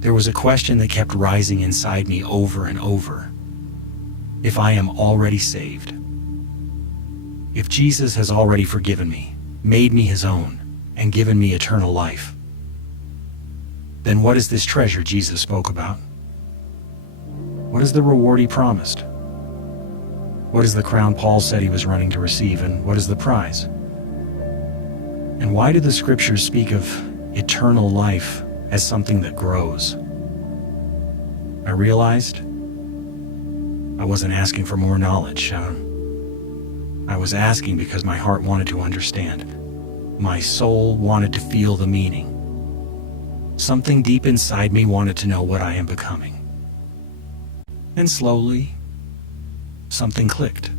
There was a question that kept rising inside me over and over. If I am already saved, if Jesus has already forgiven me, made me his own, and given me eternal life, then what is this treasure Jesus spoke about? What is the reward he promised? What is the crown Paul said he was running to receive, and what is the prize? And why do the scriptures speak of eternal life as something that grows? I realized I wasn't asking for more knowledge. I was asking because my heart wanted to understand. My soul wanted to feel the meaning. Something deep inside me wanted to know what I am becoming. And slowly, something clicked.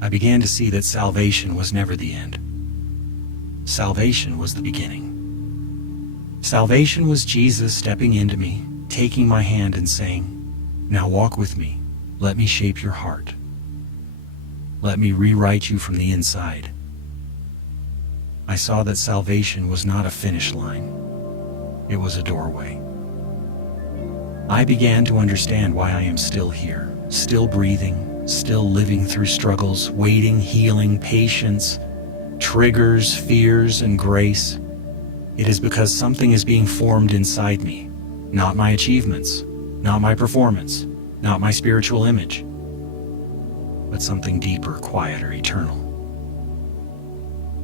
I began to see that salvation was never the end. Salvation was the beginning. Salvation was Jesus stepping into me, taking my hand and saying, "Now walk with me. Let me shape your heart. Let me rewrite you from the inside." I saw that salvation was not a finish line. It was a doorway. I began to understand why I am still here, still breathing, still living through struggles, waiting, healing, patience, triggers, fears, and grace. It is because something is being formed inside me, not my achievements, not my performance, not my spiritual image, but something deeper, quieter, eternal.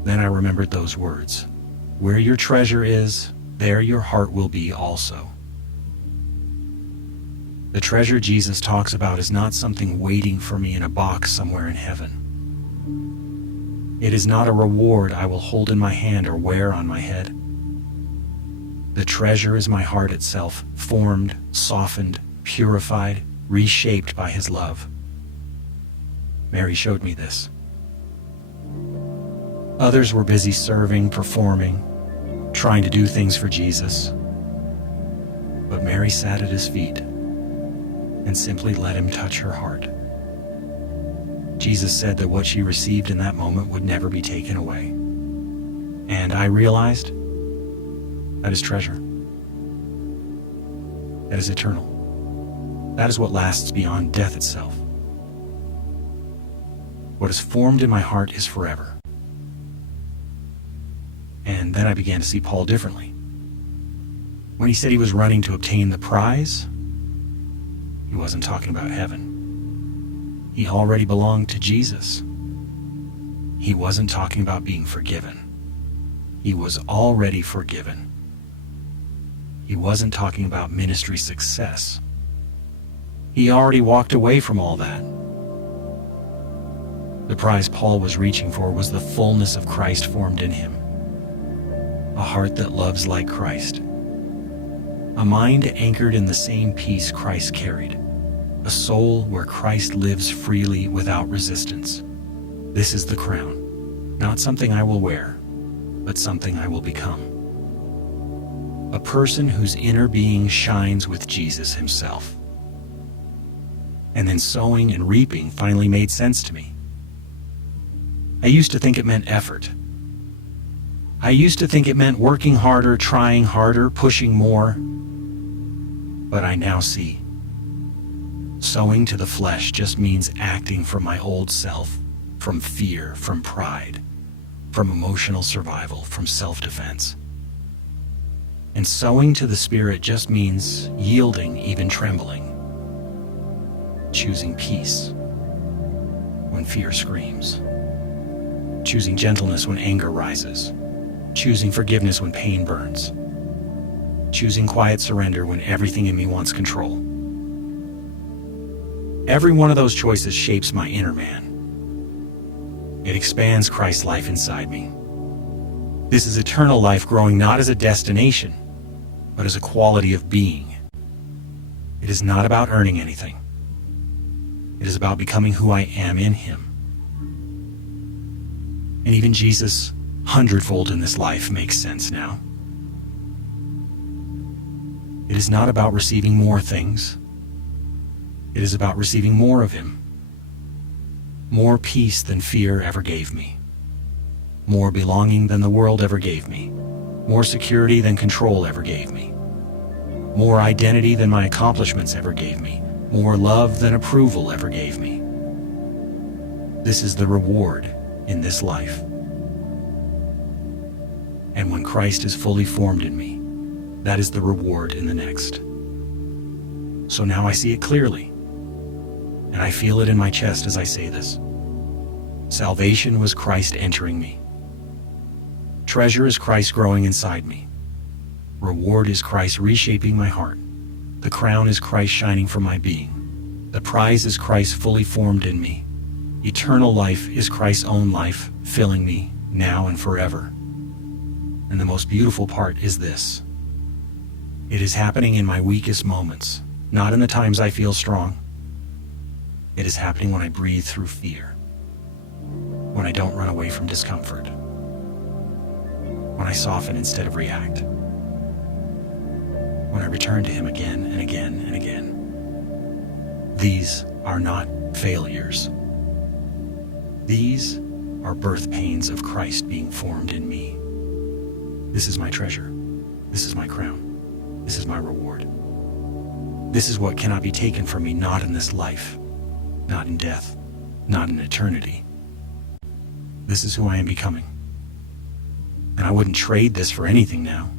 Then I remembered those words. Where your treasure is, there your heart will be also. The treasure Jesus talks about is not something waiting for me in a box somewhere in heaven. It is not a reward I will hold in my hand or wear on my head. The treasure is my heart itself, formed, softened, purified, reshaped by his love. Mary showed me this. Others were busy serving, performing, trying to do things for Jesus. But Mary sat at his feet and simply let him touch her heart. Jesus said that what she received in that moment would never be taken away. And I realized that is treasure. That is eternal. That is what lasts beyond death itself. What is formed in my heart is forever. And then I began to see Paul differently. When he said he was running to obtain the prize, he wasn't talking about heaven. He already belonged to Jesus. He wasn't talking about being forgiven. He was already forgiven. He wasn't talking about ministry success. He already walked away from all that. The prize Paul was reaching for was the fullness of Christ formed in him. A heart that loves like Christ. A mind anchored in the same peace Christ carried. A soul where Christ lives freely without resistance. This is the crown. Not something I will wear, but something I will become. A person whose inner being shines with Jesus himself. And then sowing and reaping finally made sense to me. I used to think it meant effort. I used to think it meant working harder, trying harder, pushing more. But I now see. Sowing to the flesh just means acting from my old self, from fear, from pride, from emotional survival, from self-defense. And sowing to the Spirit just means yielding, even trembling. Choosing peace when fear screams. Choosing gentleness when anger rises. Choosing forgiveness when pain burns. Choosing quiet surrender when everything in me wants control. Every one of those choices shapes my inner man. It expands Christ's life inside me. This is eternal life growing not as a destination, but as a quality of being. It is not about earning anything. It is about becoming who I am in Him. And even Jesus, hundredfold in this life, makes sense now. It is not about receiving more things. It is about receiving more of Him. More peace than fear ever gave me. More belonging than the world ever gave me. More security than control ever gave me. more identity than my accomplishments ever gave me, more love than approval ever gave me. This is the reward in this life. And when Christ is fully formed in me, that is the reward in the next. So now I see it clearly, and I feel it in my chest as I say this. Salvation was Christ entering me. Treasure is Christ growing inside me. Reward is Christ reshaping my heart. The crown is Christ shining from my being. The prize is Christ fully formed in me. Eternal life is Christ's own life, filling me, now and forever. And the most beautiful part is this. It is happening in my weakest moments, not in the times I feel strong. It is happening when I breathe through fear, when I don't run away from discomfort, when I soften instead of react, when I return to Him again and again and again. These are not failures. These are birth pains of Christ being formed in me. This is my treasure. This is my crown. This is my reward. This is what cannot be taken from me, not in this life, not in death, not in eternity. This is who I am becoming. And I wouldn't trade this for anything now.